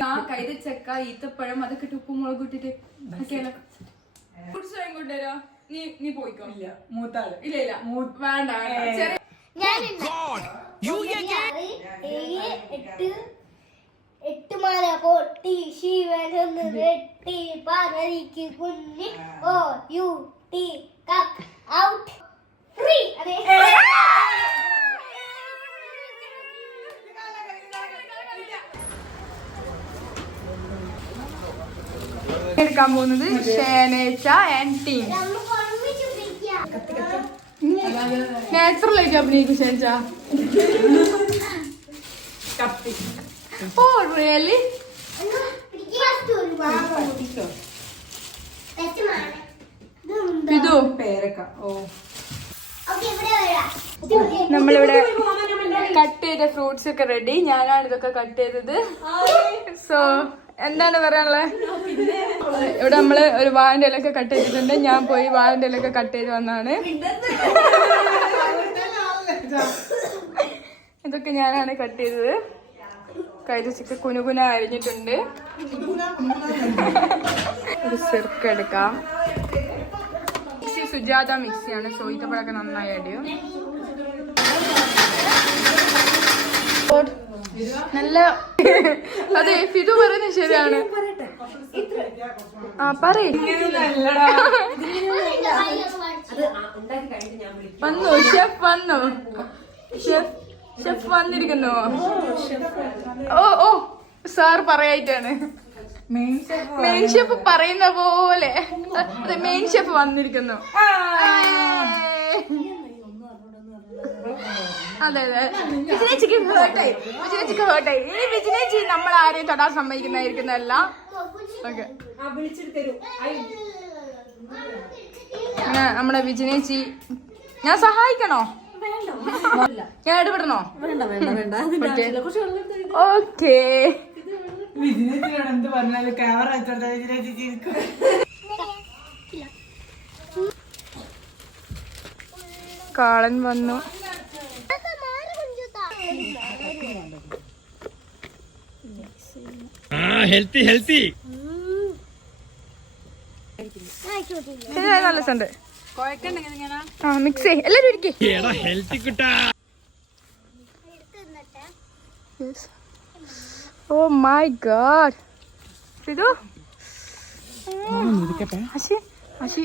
ആ കൈതച്ചക്ക ഈത്തപ്പഴം അതൊക്കെ ഇട്ട് ഉപ്പും മുളക് ഇട്ടിട്ട് ഒക്കെയല്ലോ ഫ്രൂട്ട്സ് വാങ്ങിക്കൊണ്ടുവരോ നീ നീ പോയിക്കോ. ഇല്ല മൂത്താൾ. ഇല്ല ഇല്ല. വേണ്ട. ചെറിയ ഏഴ് എട്ട് മാല പൊട്ടി ശിവനൊന്ന് വെട്ടി പാർവതിക്ക് കുഞ്ഞി O U T cup out free. അതെ. എടുക്കാൻ പോകുന്നത് ഷേനേച്ച ആൻഡ് ടീം നാച്ചുറൽ ആയിട്ട് അഭിനയിക്കും ഷേനച്ച ഓ റിയലി? ഇതു? പേരക്ക. ഓ. ഓക്കേ, ഇവിടെ വരാം. നമ്മളിവിടെ കട്ട് ചെയ്ത ഫ്രൂട്ട്സ് ഒക്കെ റെഡി ഞാനാണ് ഇതൊക്കെ കട്ട് ചെയ്തത്. സോ എന്താണ് പറയാനുള്ളത് ഇവിടെ നമ്മൾ ഒരു വാഴന്റെ ഇലൊക്കെ കട്ട് ചെയ്തിട്ടുണ്ട്. ഞാൻ പോയി വാഴന്റെ ഇലൊക്കെ കട്ട് ചെയ്ത് വന്നാണ്. ഇതൊക്കെ ഞാനാണ് കട്ട് ചെയ്തത്. കരിച്ചൊക്കെ കുനുകുന അരിഞ്ഞിട്ടുണ്ട്. ഒരു സിർക്ക് എടുക്കാം. മിക്സി സുജാത മിക്സിയാണ്. സോയിത്തപ്പഴൊക്കെ നന്നായി അടിയും. നല്ല അതെ ഫിതു പറയുന്നത് ശരിയാണ്. ആ പറയൂ. നല്ലടാ വന്നു ഷെഫ് വന്നു. ഷെഫ് ഷെഫ് വന്നിരിക്കുന്നു. ഓ ഓ സാർ പറയായിട്ടാണ്. മെയിൻ മെയിൻ ഷെഫ് പറയുന്ന പോലെ. അതെ മെയിൻ ഷെഫ് വന്നിരിക്കുന്നു. അതെ അതെ. വിജിനേച്ചിക്ക് ഹേർട്ടായി വിജിനേച്ചിക്ക് ഹേർട്ടായി ഇനി വിജിനേച്ചി നമ്മൾ ആരെയും തൊടാൻ സമ്മതിക്കുന്നതായിരിക്കുന്നതല്ല ഓക്കെ. അങ്ങനെ നമ്മുടെ വിജിനേച്ചി ഞാൻ സഹായിക്കണോ? ഞാൻ ഇടപെടണോ? ഓക്കേ. വിജിനേച്ചിനോട് എന്ത് പറഞ്ഞാലും ക്യാമറ വെച്ചോണ്ടാ വിജിനേച്ചി ചിരിക്കും. കാളൻ വന്നു. ഹെൽത്തി ഹെൽത്തി നല്ല രസമുണ്ട്. ആ മിക്സ് ചെയ് എല്ലാരും ഇരിക്കേ. Healthy Kutta. Oh my God അശി അശി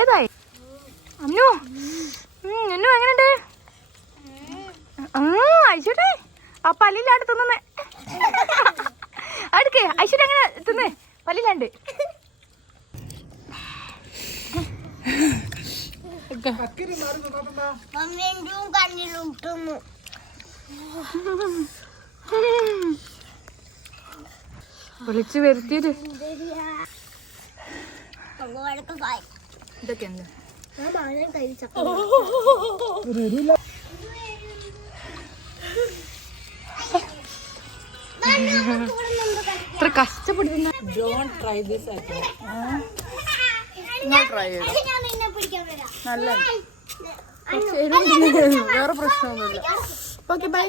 ഏതായി? അന്നു ഉം, അന്നു എങ്ങനെയുണ്ട് ആ ഐശ്വര്യ ആ പല്ലില്ലാണ്ട് തിന്നുന്നേ. അടുക്ക് ഐശ്വര്യ അങ്ങനെ തിന്നേ. പല്ലില്ലാണ്ട്. വിളിച്ചു വരുത്തിയത്. ഇതൊക്കെ എന്താ? ഇത്ര കഷ്ടപ്പെടുന്ന ട്രൈ ദിസ് ട്രൈ ചെയ്തു ഞാൻ നിന്നെ പിടിക്കാൻ വരാം. നല്ല വേറെ പ്രശ്നമൊന്നുമില്ല. Okay bye